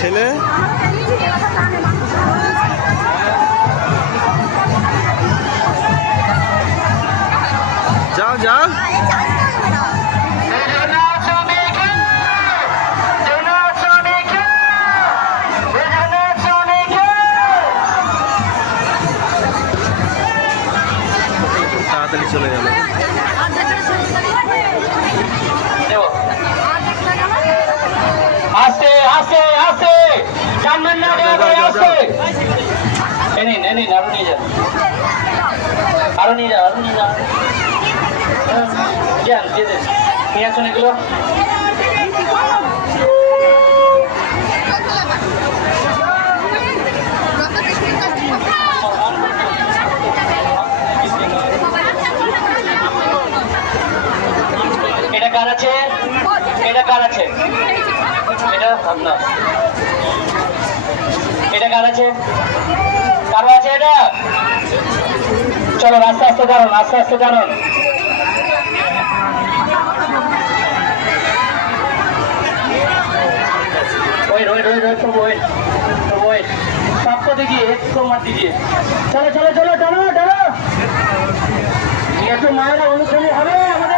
ছেলে যাও যাও তাড়াতাড়ি চলে গেল। আস্তে আস্তে আস্তে সামনে না আস্তে এনে নেনি আরো নিয়ে যান আরো নিয়ে যাও যান দিয়ে দেন নিয়ে আসুন এগুলো এটা কার আছে এটা কার আছে এটা আপনার এটা কার আছে কারো আছে এটা চলো আস্তে আস্তে দাঁড়ান ওয়েট सबको देखिए एक को मत दीजिए चलो चलो चलो चलो चलो ये तो मायरा अनुक्रमे হবে